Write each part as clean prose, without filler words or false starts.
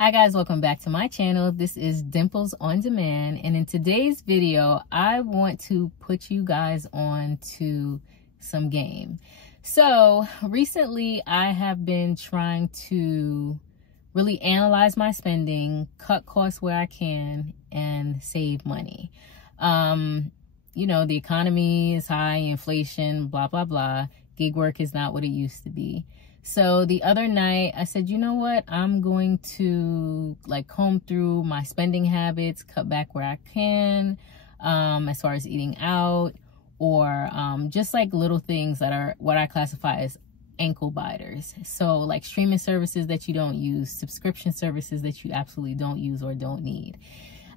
Hi guys, welcome back to my channel. This is Dimples on Demand, and in today's video I want to put you guys on to some game. So recently I have been trying to really analyze my spending, cut costs where I can, and save money. You know, the economy is high, inflation, blah blah blah. Gig work is not what it used to be. So the other night I said, you know what, I'm going to comb through my spending habits, cut back where I can, as far as eating out, or just like little things that are what I classify as ankle biters. So like streaming services that you don't use, subscription services that you absolutely don't use or don't need.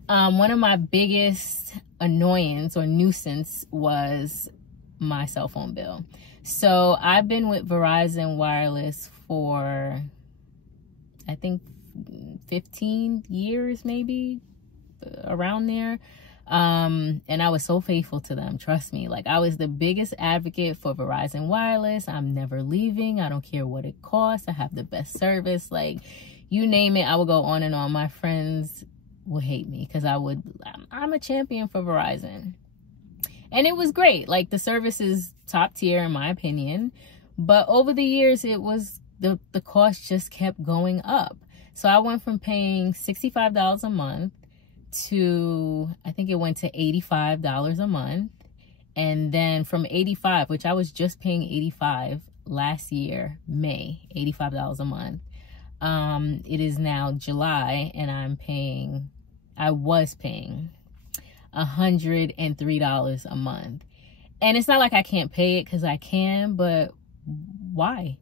One of my biggest annoyance or nuisance was my cell phone bill. So I've been with Verizon Wireless for, I think, 15 years, maybe, around there. And I was so faithful to them, trust me. Like, I was the biggest advocate for Verizon Wireless. I'm never leaving. I don't care what it costs. I have the best service. Like, you name it, I will go on and on. My friends will hate me because I'm a champion for Verizon. And it was great. Like, the service is top tier in my opinion. But over the years, it was the cost just kept going up. So I went from paying $65 a month to, I think it went to $85 a month. And then from 85, which I was just paying 85 last year, May, $85 a month. It is now July and I was paying $103 a month. And it's not like I can't pay it, because I can, but why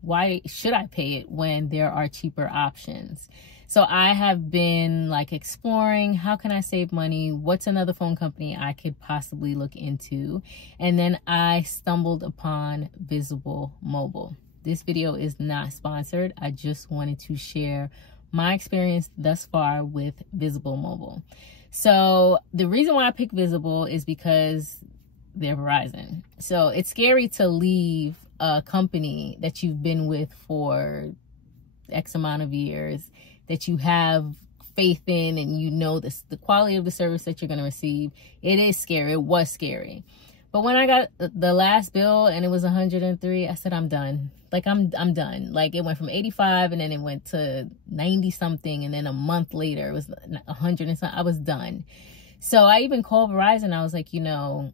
should I pay it when there are cheaper options? So I have been like exploring, how can I save money, what's another phone company I could possibly look into, and then I stumbled upon Visible Mobile. This video is not sponsored. I just wanted to share my experience thus far with Visible Mobile. So the reason why I picked Visible is because they're Verizon. So it's scary to leave a company that you've been with for X amount of years, that you have faith in, and you know the quality of the service that you're going to receive. It is scary. It was scary. But when I got the last bill and it was 103, I said, I'm done. Like, I'm done. Like, it went from 85 and then it went to 90 something. And then a month later, it was 100 and something. I was done. So I even called Verizon. I was like, you know,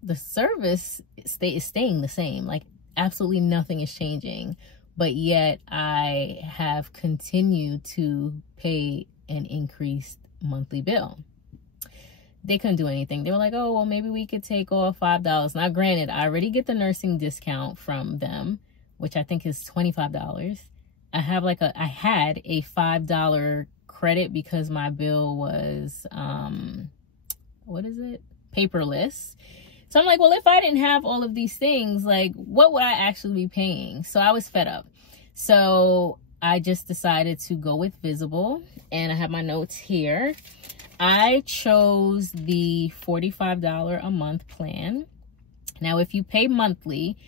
the service is staying the same. Like, absolutely nothing is changing. But yet I have continued to pay an increased monthly bill. They couldn't do anything. They were like, oh, well, maybe we could take off $5. Now, granted, I already get the nursing discount from them, which I think is $25. I had a $5 credit because my bill was, paperless. So I'm like, well, if I didn't have all of these things, like, what would I actually be paying? So I was fed up. So I just decided to go with Visible, and I have my notes here. I chose the $45 a month plan. Now, if you pay monthly,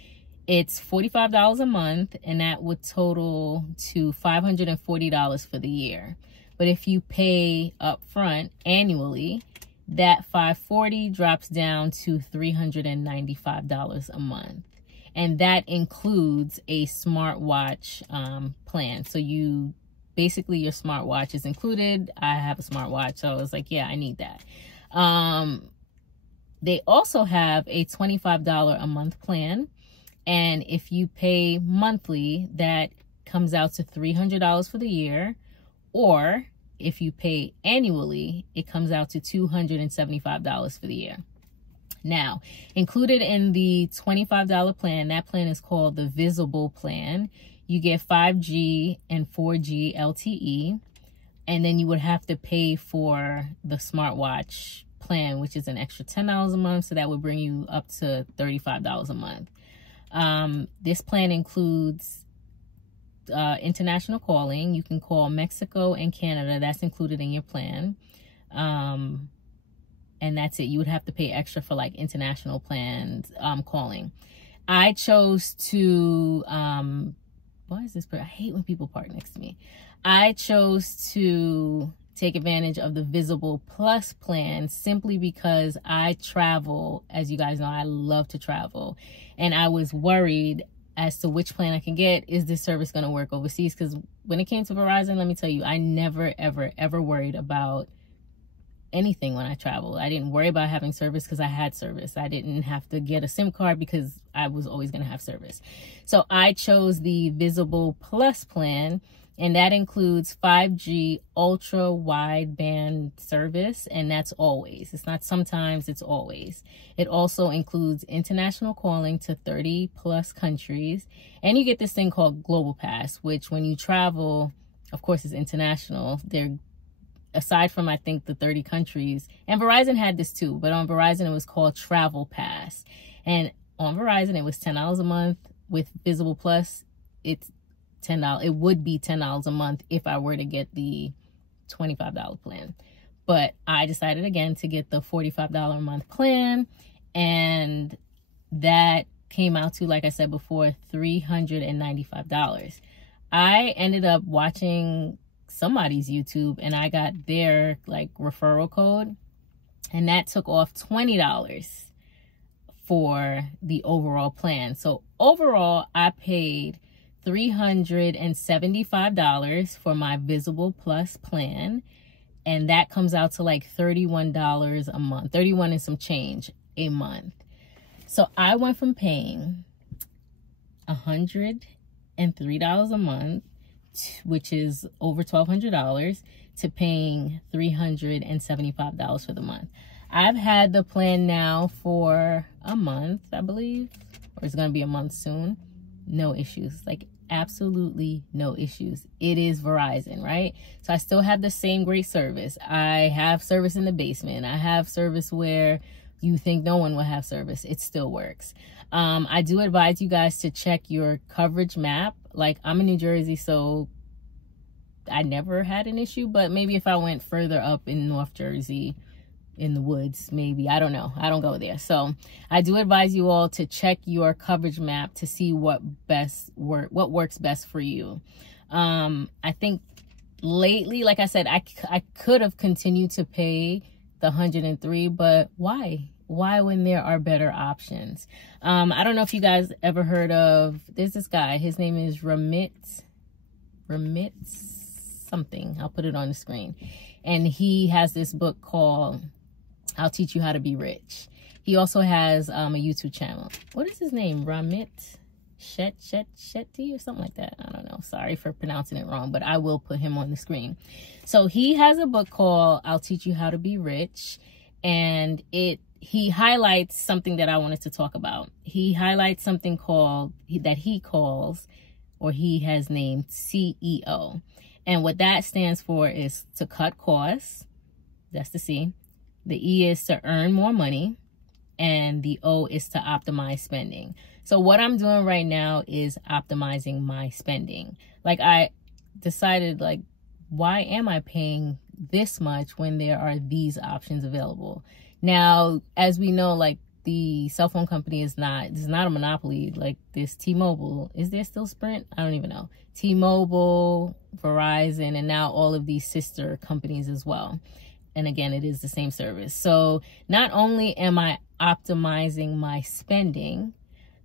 it's $45 a month, and that would total to $540 for the year. But if you pay upfront annually, that $540 drops down to $395 a month. And that includes a smartwatch plan. So basically your smartwatch is included. I have a smartwatch, so I was like, yeah, I need that. They also have a $25 a month plan. And if you pay monthly, that comes out to $300 for the year. Or if you pay annually, it comes out to $275 for the year. Now, included in the $25 plan, that plan is called the Visible plan. You get 5G and 4G LTE, and then you would have to pay for the smartwatch plan, which is an extra $10 a month, so that would bring you up to $35 a month. This plan includes international calling. You can call Mexico and Canada. That's included in your plan. And that's it. You would have to pay extra for like international plans calling. I chose to why is this? I hate when people park next to me. I chose to take advantage of the Visible Plus plan simply because I travel. As you guys know, I love to travel, and I was worried as to which plan I can get. Is this service going to work overseas? Because when it came to Verizon, let me tell you, I never, ever, ever worried about anything when I traveled. I didn't worry about having service because I had service. I didn't have to get a SIM card because I was always going to have service. So I chose the Visible Plus plan, and that includes 5G ultra wideband service, and that's always. It's not sometimes, it's always. It also includes international calling to 30 plus countries, and you get this thing called Global Pass, which when you travel, of course, is international. They're, aside from, I think, the 30 countries, and Verizon had this too, but on Verizon it was called Travel Pass. And on Verizon it was $10 a month. With Visible Plus, it's $10. It would be $10 a month if I were to get the $25 plan. But I decided again to get the $45 a month plan, and that came out to, like I said before, $395. I ended up watching somebody's YouTube and I got their like referral code, and that took off $20 for the overall plan. So overall I paid $375 for my Visible Plus plan, and that comes out to like $31 a month, 31 and some change a month. So I went from paying $103 a month, which is over $1,200, to paying $375 for the month. I've had the plan now for a month, I believe, or it's going to be a month soon. No issues, like absolutely no issues. It is Verizon, right? So I still have the same great service. I have service in the basement. I have service where you think no one will have service. It still works. I do advise you guys to check your coverage map. Like, I'm in New Jersey, so I never had an issue, but maybe if I went further up in North Jersey, in the woods, maybe, I don't know, I don't go there. So I do advise you all to check your coverage map to see what works best for you. I think lately, like I said, I could have continued to pay the $103, but why when there are better options? I don't know if you guys ever heard of, there's this guy, his name is Remit something, I'll put it on the screen, and he has this book called I'll Teach You How to Be Rich. He also has a YouTube channel. What is his name? Ramit Shetty or something like that. I don't know. Sorry for pronouncing it wrong, but I will put him on the screen. So he has a book called I'll Teach You How to Be Rich, and he highlights something that I wanted to talk about. He highlights something called, that he calls, or he has named, CEO. And what that stands for is to cut costs. That's the C. The E is to earn more money, and the O is to optimize spending. So what I'm doing right now is optimizing my spending. Like, I decided, like, why am I paying this much when there are these options available? Now, as we know, like, the cell phone company is not a monopoly. Like, there's T-Mobile. Is there still Sprint? I don't even know. T-Mobile, Verizon, and now all of these sister companies as well. And again, it is the same service. So not only am I optimizing my spending,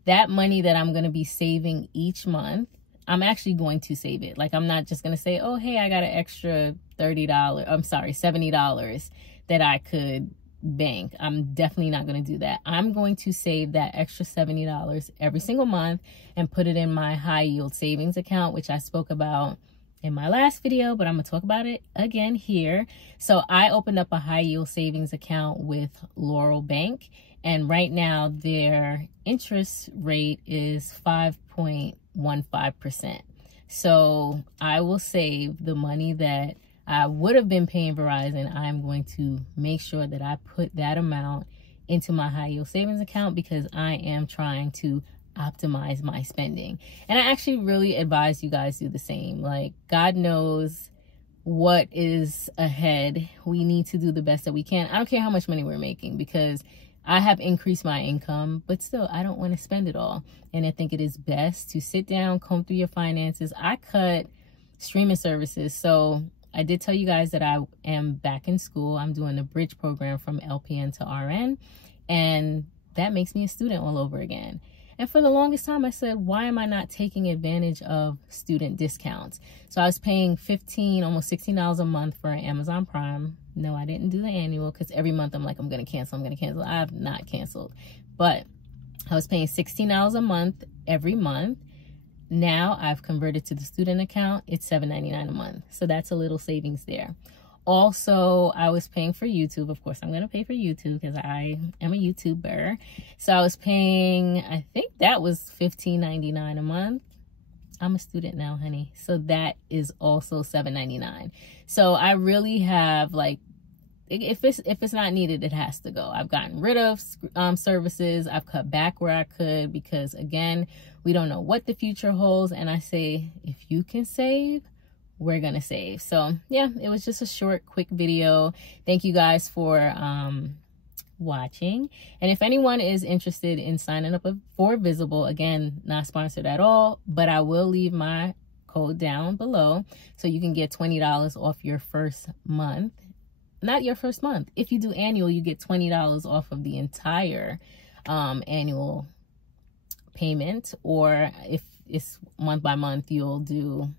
that money that I'm going to be saving each month, I'm actually going to save it. Like, I'm not just going to say, oh, hey, I got an extra $70 that I could bank. I'm definitely not going to do that. I'm going to save that extra $70 every single month and put it in my high yield savings account, which I spoke about in my last video, but I'm gonna talk about it again here. So I opened up a high yield savings account with Laurel Bank, and right now their interest rate is 5.15%. So I will save the money that I would have been paying Verizon. I'm going to make sure that I put that amount into my high yield savings account because I am trying to optimize my spending. And I actually really advise you guys do the same. Like, God knows what is ahead. We need to do the best that we can. I don't care how much money we're making, because I have increased my income, but still I don't want to spend it all. And I think it is best to sit down, comb through your finances. I cut streaming services. So I did tell you guys that I am back in school. I'm doing the bridge program from LPN to RN, and that makes me a student all over again. And for the longest time, I said, why am I not taking advantage of student discounts? So I was paying $15, almost $16 a month for Amazon Prime. No, I didn't do the annual because every month I'm like, I'm going to cancel. I have not canceled. But I was paying $16 a month every month. Now I've converted to the student account. It's $7.99 a month. So that's a little savings there. Also, I was paying for YouTube. Of course, I'm going to pay for YouTube because I am a YouTuber. So I was paying, I think that was $15.99 a month. I'm a student now, honey. So that is also $7.99. So I really have, like, if it's not needed, it has to go. I've gotten rid of services. I've cut back where I could because, again, we don't know what the future holds. And I say, if you can save, we're gonna save. So yeah, it was just a short, quick video. Thank you guys for watching. And if anyone is interested in signing up for Visible, again, not sponsored at all, but I will leave my code down below so you can get $20 off your first month. Not your first month. If you do annual, you get $20 off of the entire annual payment, or if it's month by month, you'll do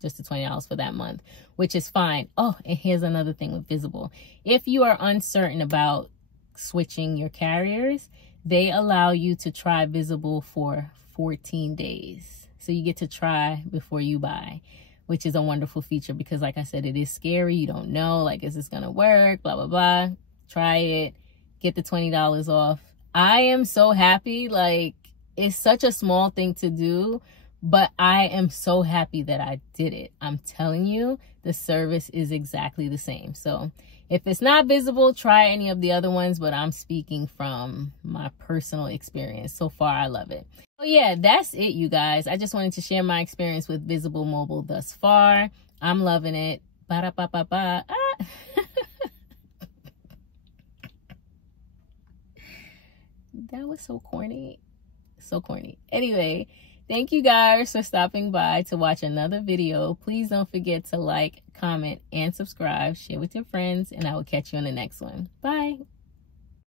just the $20 for that month, which is fine. Oh, and here's another thing with Visible. If you are uncertain about switching your carriers, they allow you to try Visible for 14 days. So you get to try before you buy, which is a wonderful feature because, like I said, it is scary. You don't know, like, is this going to work? Blah, blah, blah. Try it. Get the $20 off. I am so happy. Like, it's such a small thing to do, but I am so happy that I did it. I'm telling you, the service is exactly the same. So if it's not Visible, try any of the other ones, but I'm speaking from my personal experience. So far, I love it. Oh yeah, that's it, you guys. I just wanted to share my experience with Visible Mobile thus far. I'm loving it. Ba-da-ba-ba-ba. Ah. That was so corny. So corny. Anyway, thank you guys for stopping by to watch another video. Please don't forget to like, comment, and subscribe. Share with your friends, and I will catch you on the next one. Bye.